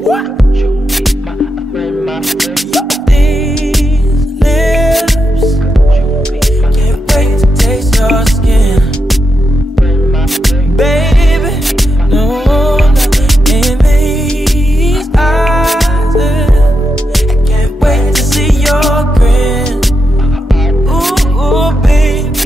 What? You be my friend, my friend. These lips, can't wait to taste your skin, baby. No, not in these eyes. I can't wait to see your grin. Ooh, baby,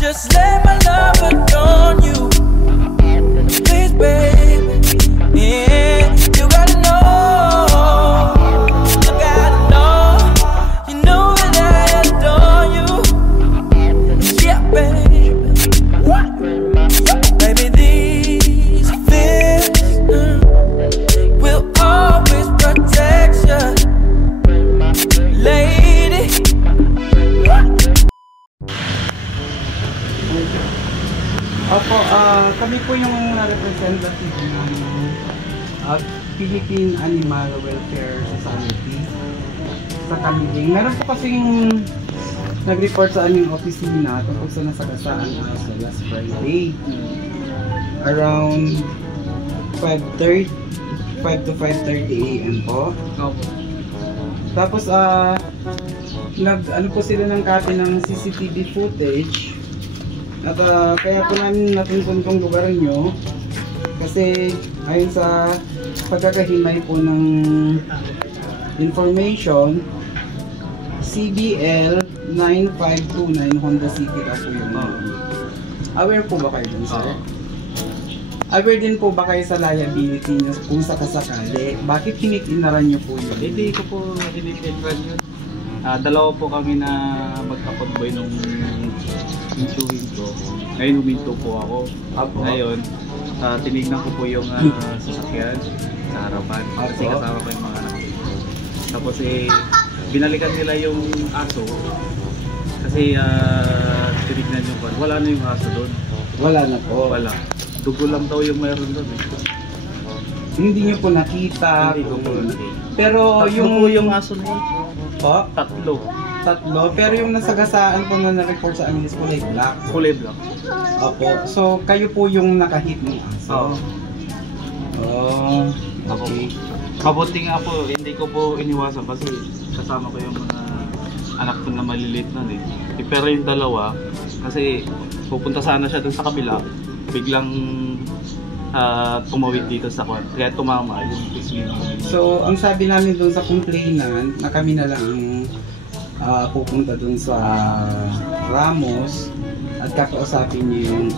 just let my love adorn you. Please, baby, yeah, you gotta know, you know that I adore you. Yeah, baby, what? Baby, these fists will always protect you, lady. Opo, kami po yung representative ng Philippine Animal Welfare Society sa Kamiling. Meron po kasing nag-report sa aming opisina tungkol sa nasagasaan sa last Friday around 5 to 5:30 AM po. Tapos ano po sila ng copy ng CCTV footage. At kaya po namin natunton tong lugar nyo kasi ayon sa pagkakahimay po ng information, CBL 9529 Honda City na po yung aware po ba kayo dun, sir? Aware din po ba kayo sa liability nyo kung sakasakali? Bakit hinitinaran nyo po yun? Hindi ko po hinitinaran yun. Dalawa po kami na magkapag-boy nung hintuhin ko. Ngayon huminto po ako. Ngayon, tinignan ko po yung sasakyan sa harapan. Kasi kasama ko yung mga anak ko. Tapos binalikan nila yung aso. Kasi tinignan yung wala na yung aso doon. Wala na po? Wala. Dugo lang daw yung mayroon doon. Hindi nyo po nakita? Hindi ko po nakita. Pero yung aso na yun? Po? Tatlo. Pero yung nasagasaan po na na-report sa amin is kulay black. Kulay black. Opo. So, kayo po yung nakahit ng aso? Okay. Mabuti nga po, hindi ko po iniwasan kasi kasama ko yung mga anak ko na maliliit nun eh. Pero yung dalawa, kasi pupunta sana siya dun sa kabila, biglang tumawid dito sa kwan. Kaya tumama yung pisngi. So, ang sabi namin dun sa complainant na kami na lang pupunta dun sa Ramos at kakausapin niyo yung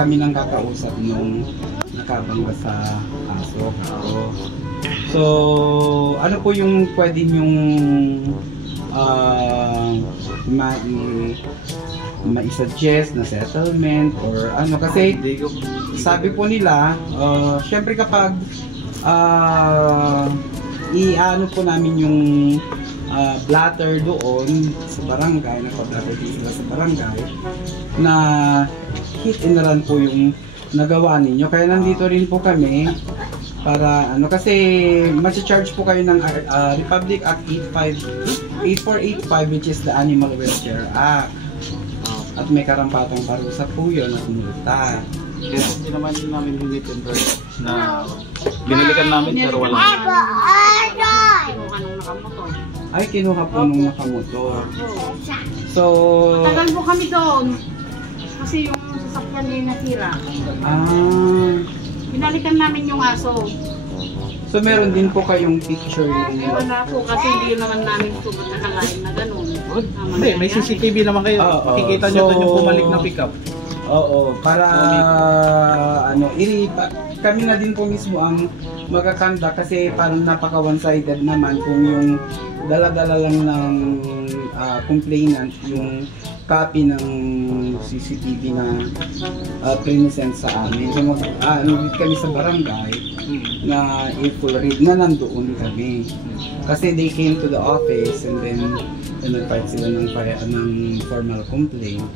kami nang kakausap nung nakabangga sa aso. So, ano po yung pwede nyong mai-suggest na settlement or ano? Kasi sabi po nila, syempre kapag i-ano po namin yung blatter doon sa barangay, nagpa-blatter din sila sa barangay na hit and run po yung nagawa ninyo. Kaya nandito rin po kami para ano, kasi ma-charge po kayo ng Republic Act 8485 which is the Animal Welfare Act. At may karampatang parusa po yun at multa. Yes, hindi naman namin hinitin na binilikan namin pero wala. Ay, kinuha po nung nakamotor. So, tagal po kami doon. Kasi yung sasakyan niya nasira. Binalikan namin yung aso. So, meron din po kayong picture ng... Wala po kasi hindi naman namin ito nakalain na gano'n. Hindi, may CCTV naman kayo. Kikita nyo doon yung bumalik na pick-up. Oo, para ano, kami na din po mismo ang magkakanda kasi parang napaka one-sided naman kung yung dala-dala lang ng complainant yung copy ng CCTV na present sa amin. So mag kami sa barangay na i-full read na nandoon kami. Kasi they came to the office and then nag-file sila ng formal complaint.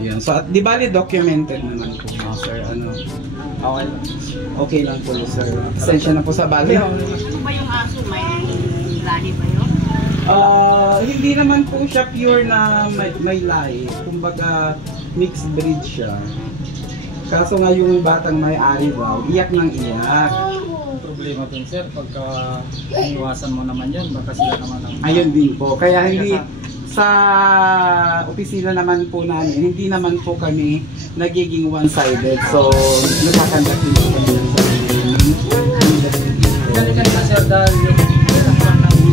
Ayun. So at di bali documented naman po, sir. Ano? Okay lang po, sir. Pasensya na po sa bali. Ito ba yung aso? May lahi ba yun? Hindi naman po siya pure na may lahi. Kumbaga mixed breed siya. Kaso nga yung batang may-ari daw, iyak ng iyak. Ang problema dun sir, pagka iniwasan mo naman yun, baka sila naman ang... Ayun din po. Kaya hindi sa opisina naman po namin, hindi naman po kami nagiging one-sided. So, nagkakandak din po kami ng Pinalikan na sir dahil yung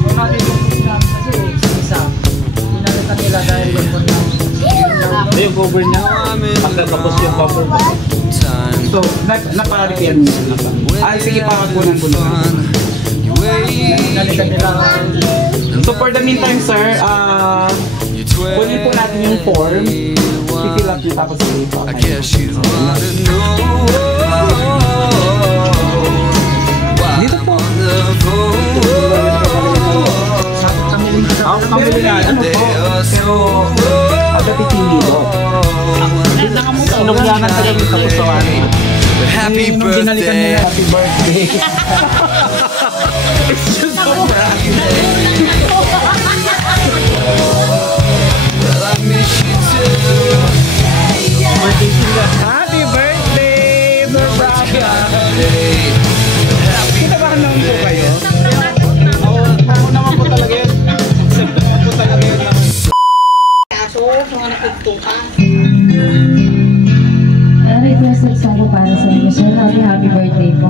kumali yung program kasi isa, pinalikan nila dahil yung program. Yung cover niya, pagkatapos yung cover mo. So, napa-repair mo na ba? Ay, sige pa, magkunan ko na. Pinalikan nila. So, for the meantime, sir, kunin po natin yung form. I-fill up nyo tapos i-fill I guess you wanna know Dito po. on the phone. Pamili na, ano po? Pero, pagdating dito. Inugyanan talaga yung kapusoan. But happy Nung binalikan nila, birthday. happy birthday. It's just so Well, I miss you too. Happy birthday, Sir Braga! Kita ba naman po kayo? Oo naman po talaga yun. Accept naman po talaga yun. Requested song po para sa inyo, sir. Happy birthday po.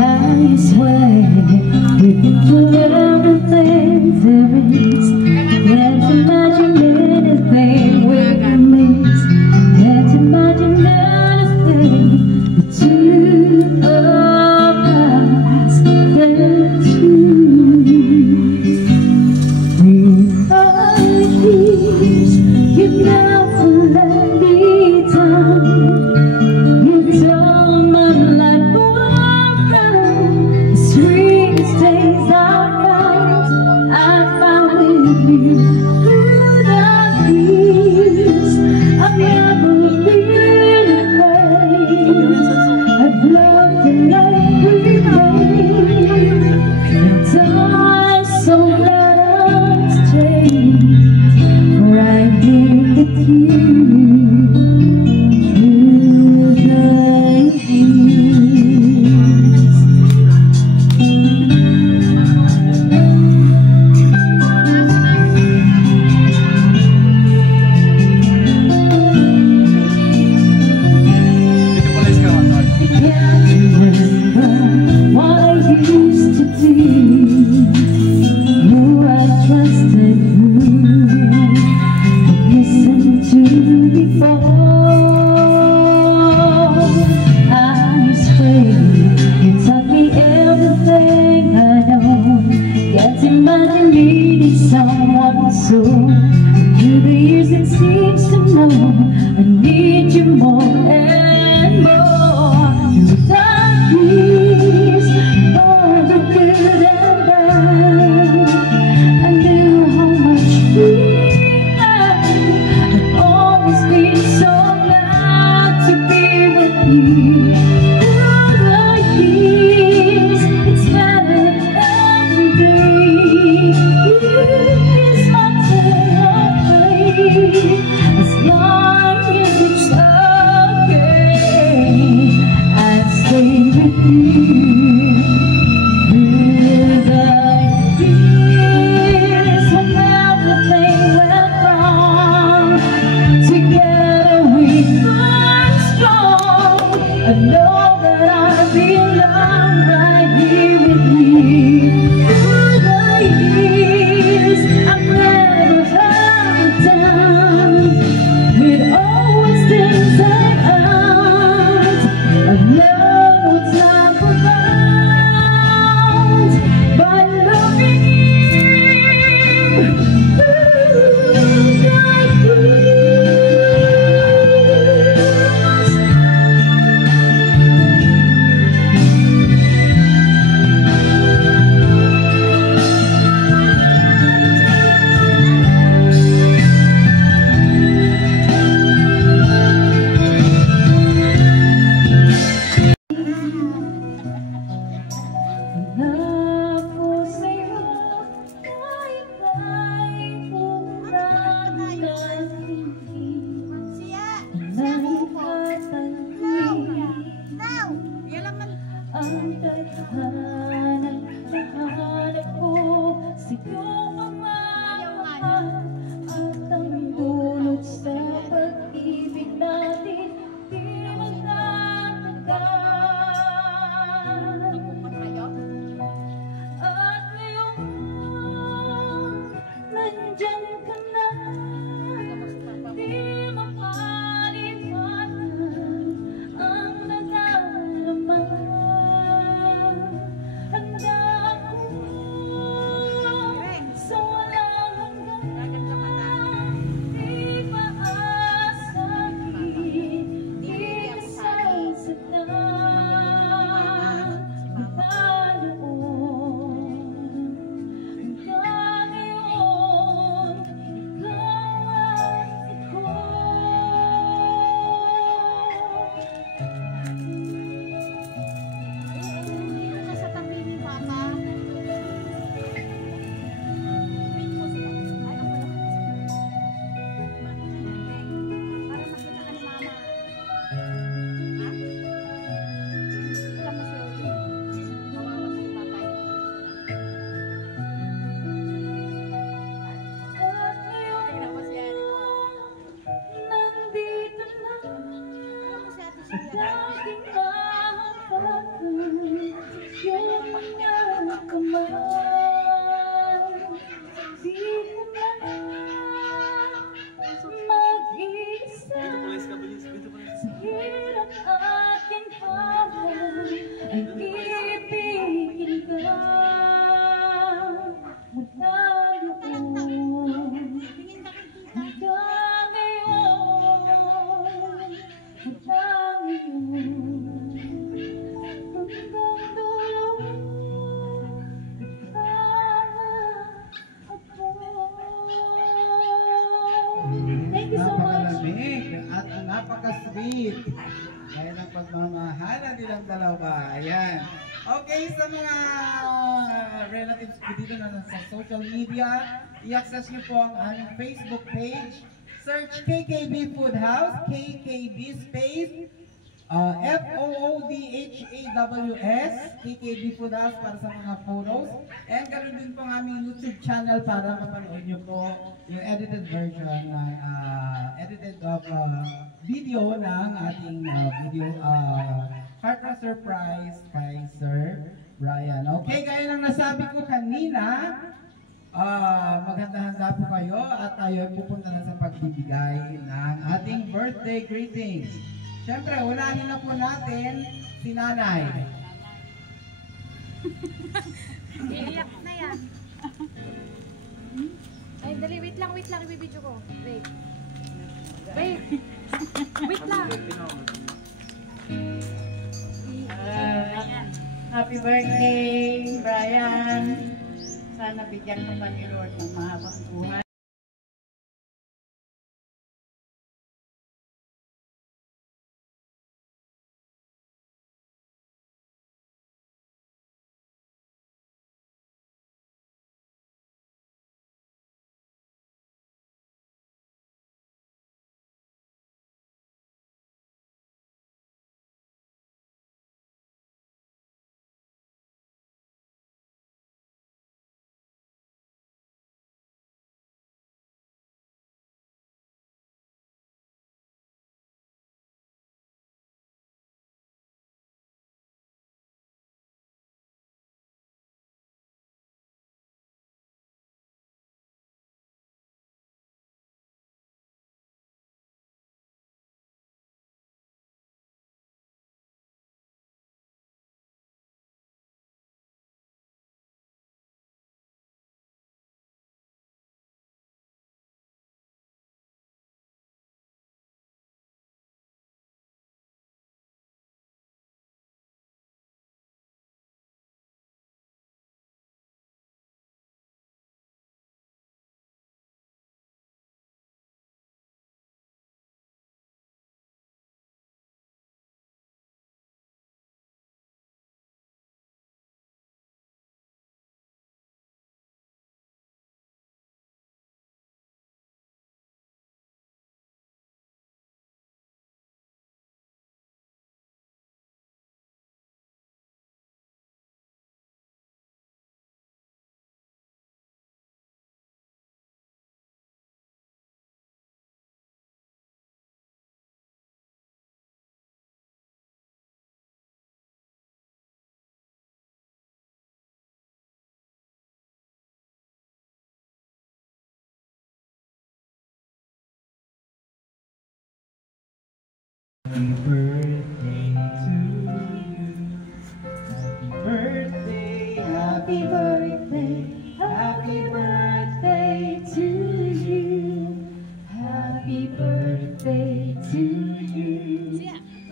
I laging mahawakan yung mga kamay. Di ko na mag-isa sa hirap aking pawang ay ibigin ka mula noon hanggang ngayon, hanggang ngayon, hanggang dulo kasama ako. Thank you so much. Napakalamig at napaka-sweet. Ayan ang pagmamahalan nilang dalawa. Ayan. Okay, sa mga relatives ko dito na nasa social media, i-access niyo po ang aming Facebook page. Search KKB Food House, KKB space, FOODHAWS, KKB Food House para sa mga photos. And ganoon din po ang aming YouTube channel para mapanood niyo po yung edited version ng video ng ating video heart surprise kay Sir Brian. Okay, gaya ng nasabi ko kanina, maghanda-handa po kayo at tayo ay pupunta na sa pagbibigay ng ating birthday greetings. Siyempre, unahin na po natin si Nanay. Iiyak na yan. Ay, dali, wait lang, ibibidyo ko. Wait. Wait lang. Happy birthday, Brian. Sana bigyan mo pa ni Lord ng mahabang buhay. Happy birthday to you. Happy birthday, Happy birthday, happy birthday to you. Happy birthday to you.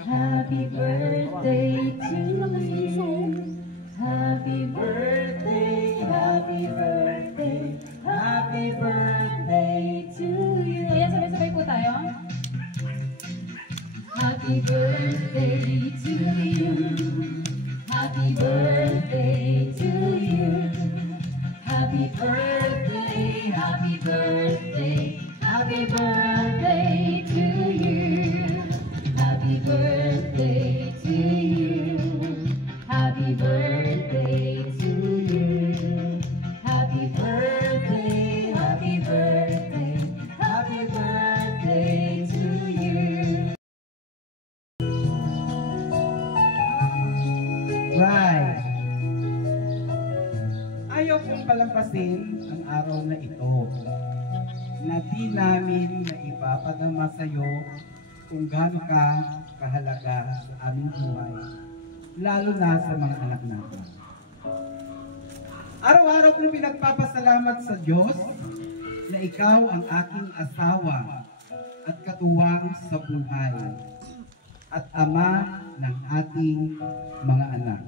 Happy birthday to you. Happy birthday, happy birthday, happy birthday to you. Ayan, sabay-sabay po tayo. Happy birthday to you. Happy birthday to you. Happy birthday, happy birthday, happy birthday to you. Happy birthday to you. Happy birthday to you. Happy birthday, happy birthday, happy birthday to you. palampasin ang araw na ito na di namin na ipapadama sa iyo kung gaano ka kahalaga sa aming buhay, lalo na sa mga anak natin. Araw-araw kong pinagpapasalamat sa Diyos na ikaw ang aking asawa at katuwang sa buhay at ama ng ating mga anak.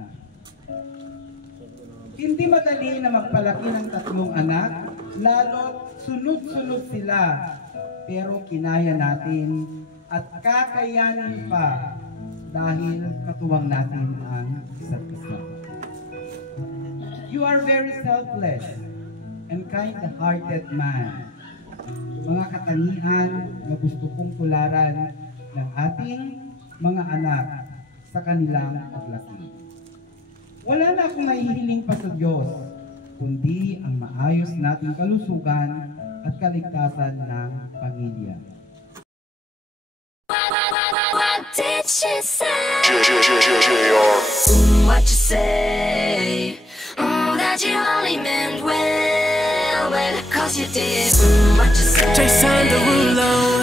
Hindi madali na magpalaki ng 3 anak, lalo sunod-sunod sila, pero kinaya natin at kakayanin pa dahil katuwang natin ang isa't isa. You are very selfless and kind-hearted man. Mga katangian na gusto kong tularan ng ating mga anak sa kanilang paglaki. Wala na akong nahihiling pa sa Diyos, kundi ang maayos nating kalusugan at kaligtasan ng pamilya. What did she say? What you say? That you only meant well, cause you did. What you say? Jason Derulo.